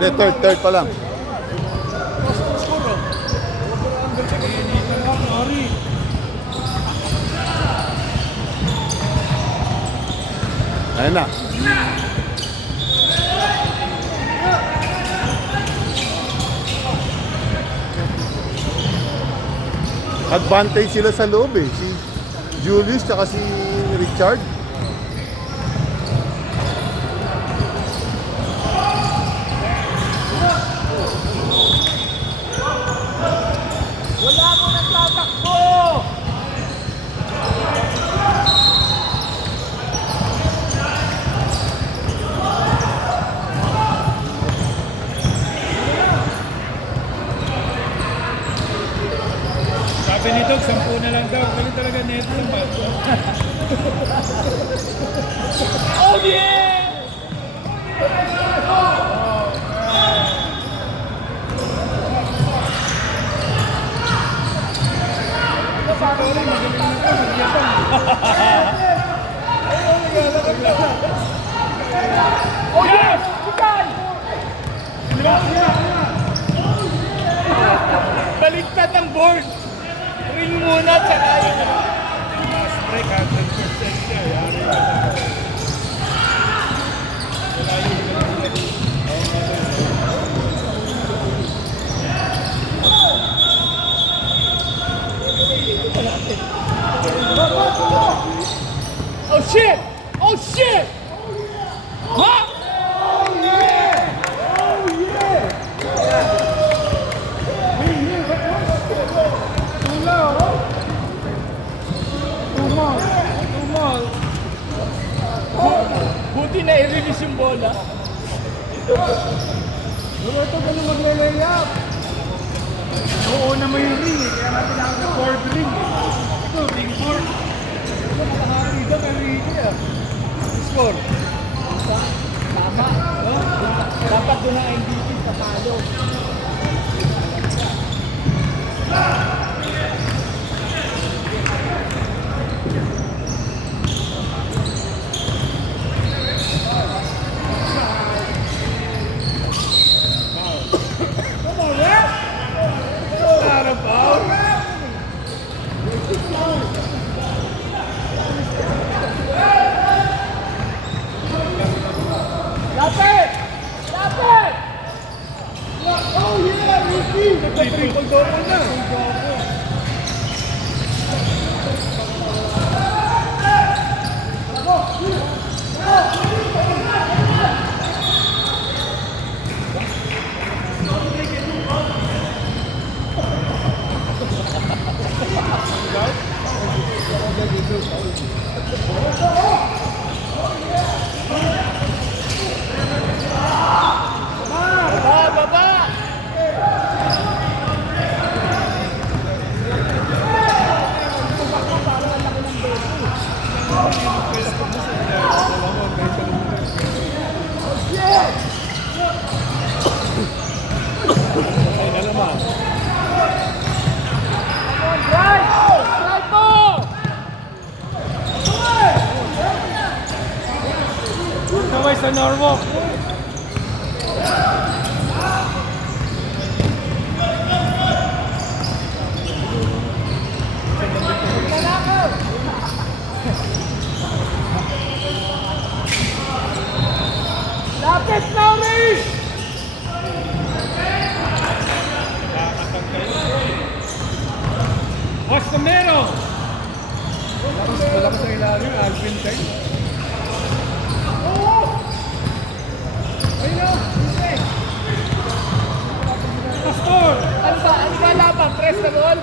Hindi, third pa lang. Ayun na. Advantage sila sa loob eh. Si Julius tsaka si Richard. Wala mo nagtatakbo! Sabi ni Dog, 10 na lang daw. Galing talaga neto sa bato. Oh yeah! Oh yes! Bukan! Baligtad ang board! Ring muna tsaka yun. Strike 100% siya. Yari ka na. Oh shit! Oh shit! Huh? Buti na i-release yung bola. Roberto, ganun magle-layup. Oo na may ring eh. Kaya natin lang na 4th ring eh. Ito, ring 4. Ito, nakahari doon. Pero hindi ah. Score. Tama. Dapat doon ang MVP sa talo. Lapit! Lapit! Oh yeah! Ricky! Triple double na. Baba! Baba! Ay, naman. Drive! Drive mo! Kamay sa Norwalk. Lapit, Maurice! Watch the middle! Wala ko sa ilalim, Alvin Tay. Ayun na! Pastor! Ano ba laban? Press na ball?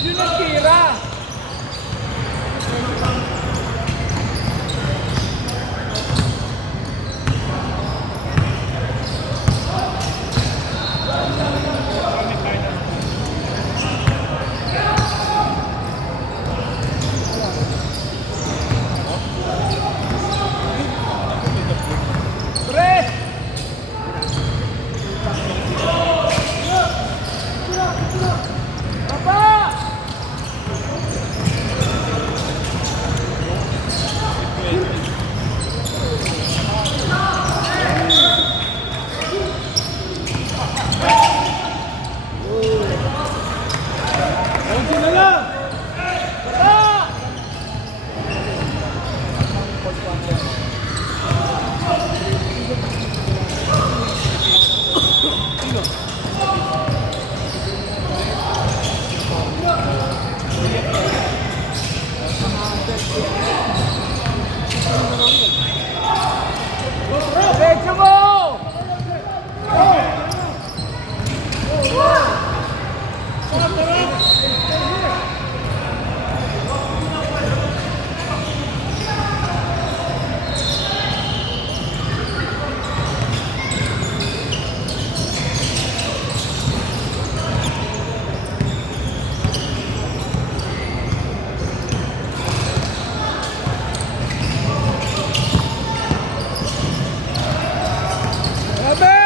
Yun ang tira! Press! Diretso mo! Amen!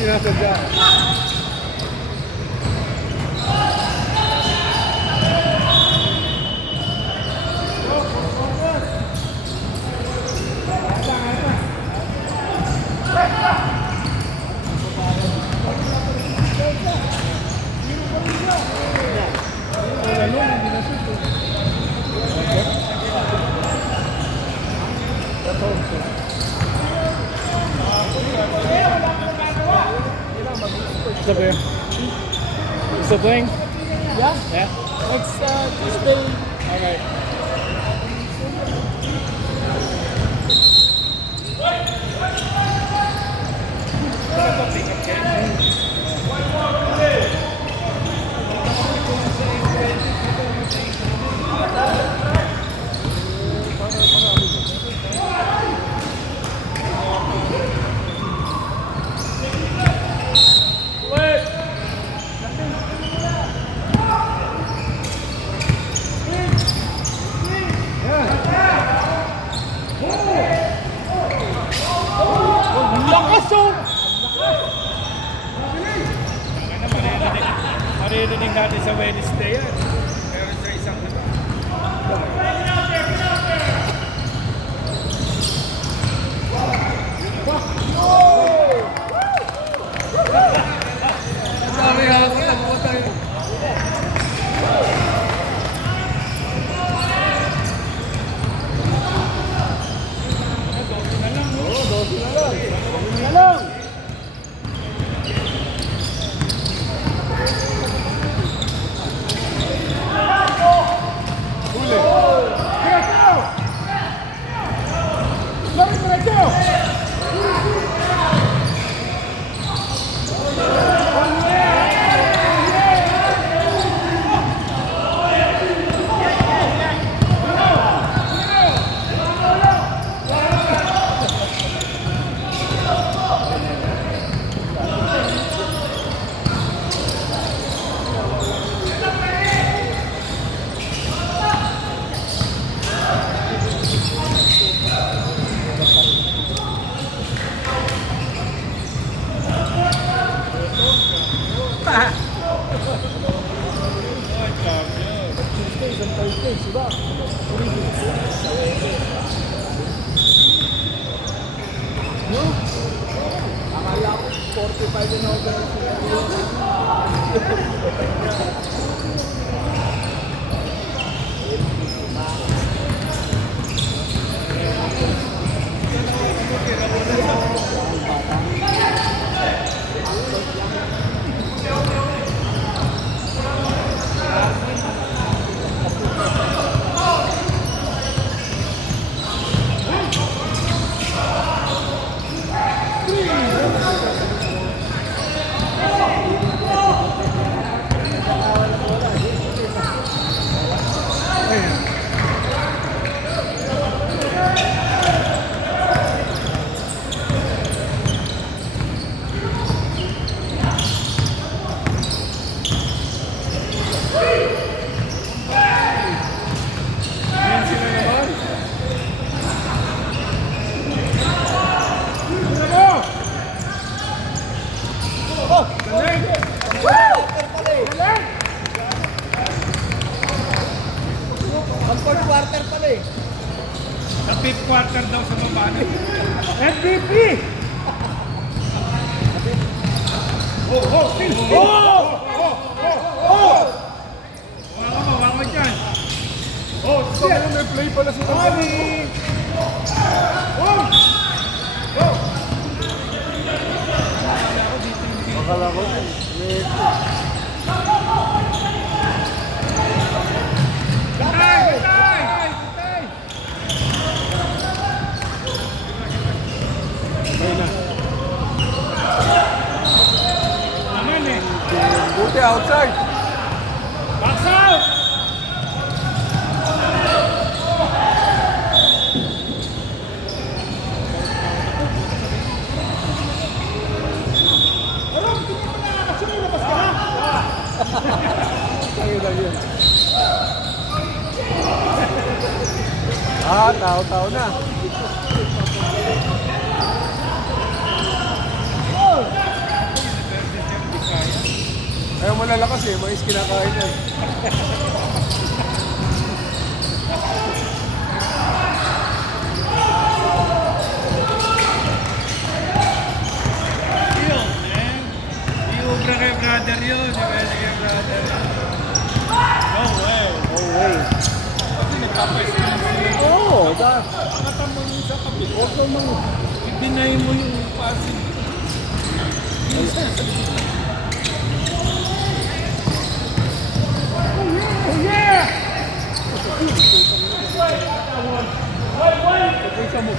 sinasadya. Sabi. Is the thing? Yeah? Yeah. Next Tuesday. Alright. Lakas oh! Maririnig natin sa Wednesday yan. Meron sa isang Sabi ako, takbo tayo. Akala ko 45 and over. Third quarter pala eh. Sa 5th quarter daw sa baba na. MVP! Still. Wala dyan. Shit! May play pala si Tony! Akala ko, may... Naman eh. Buti outside! Box out! Tao-tao na. Ayaw mo lalakas eh, mais kinakain na eh. Yun, eh. Iubra kay brother yun. Iubra kay brother. No way. No way. Kasi nagpapay-screen sila. Oo, dahil. Angatan mo yun sa kapit. Huwag ka mo. I-deny mo yung passing. mo.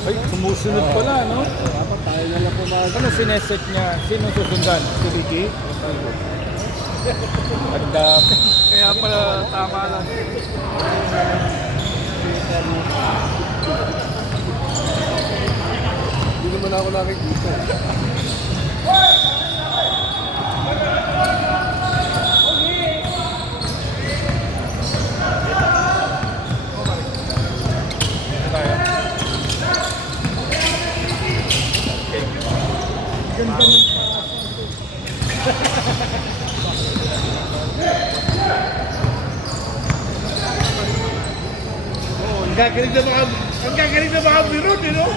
Ay, sumusunod pala, no? Dapat tayo na lang pumagal. Ano sineset niya? Sino susundan? Si Vicky? At kaya pala tama lang. Hindi naman ako nakikita. Ganda ng Ang gagaling na mga birod, you know?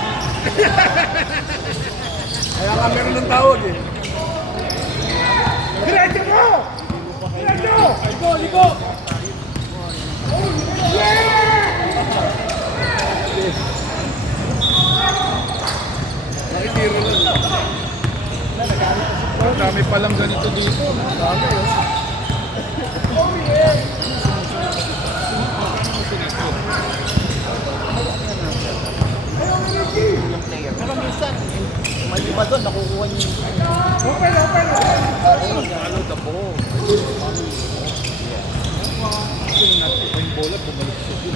kaya nga meron ng tawag eh. Diretso mo! Diretso! Liko, liko! Nakitiro lang. Ang dami palang ganito dito. Dami, oh. Pero minsan, may iba doon, nakukuha niyo yung Open. ano, the ball. Yung bola, bumalik siya dun.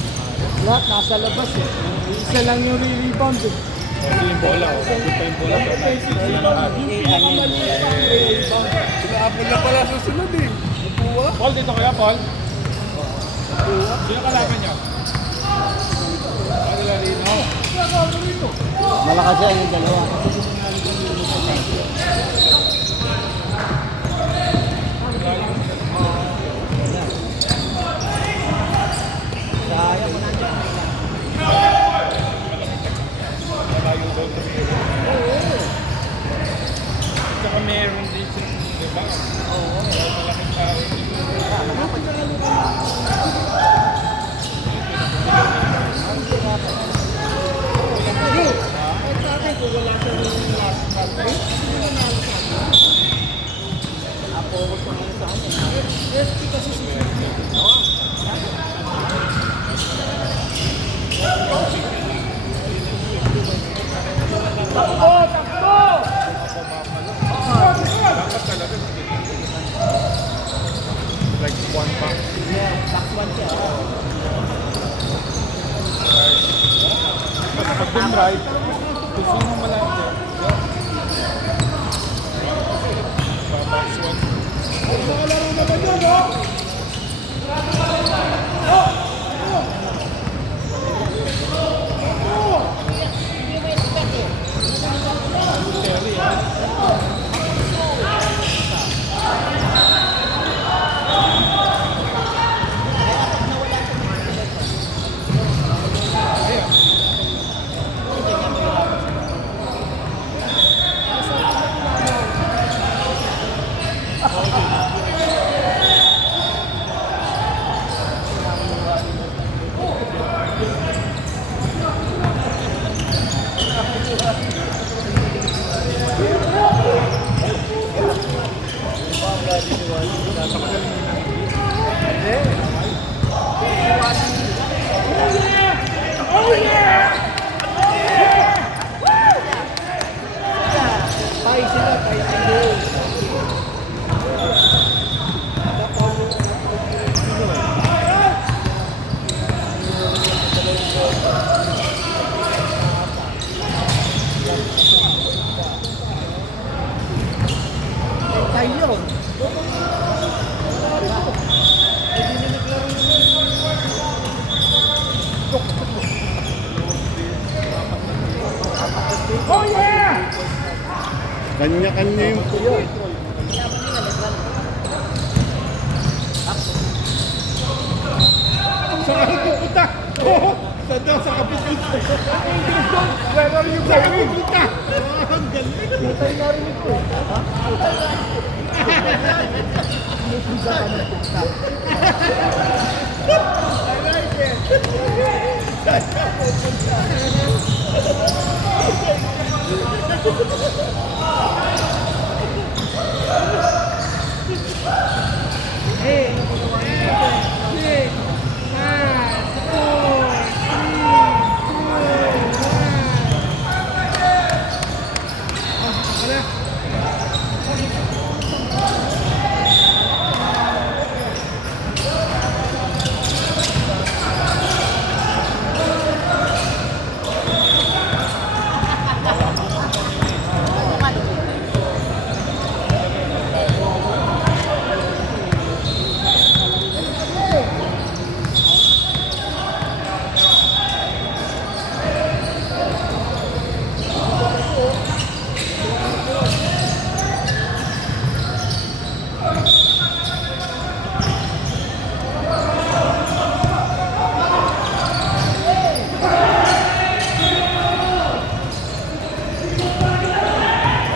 Lahat nasa labas eh. Isa lang yung re-rebound eh. Hindi yung bola, oh. Hindi pa yung bola, pero nakikita na lahat. Sinapon na pala susunod eh. Napuwa. Paul, dito kaya, Paul? Sino kalaban niya? Aguilarino. Malakas yan yung dalawa. Sayang mo nandiyan. Malayo daw kasi. Tsaka meron din siya, di ba? Oo. Malaking tao. Dapat talaga. Like one pack. Pag dun-drive, kung sino malaki, babox one. Terry, Kanya-kanya yung puyo. Saan ka pupunta? Oo! Saan daw sa kapitid? Where are you going? Saan ka pupunta? Ang galing! Tayo narinig ko. Ha?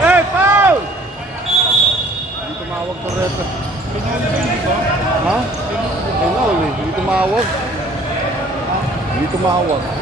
Hey, foul! Hindi tumawag to ref. Ha? Penal eh. Hindi tumawag. Hindi tumawag.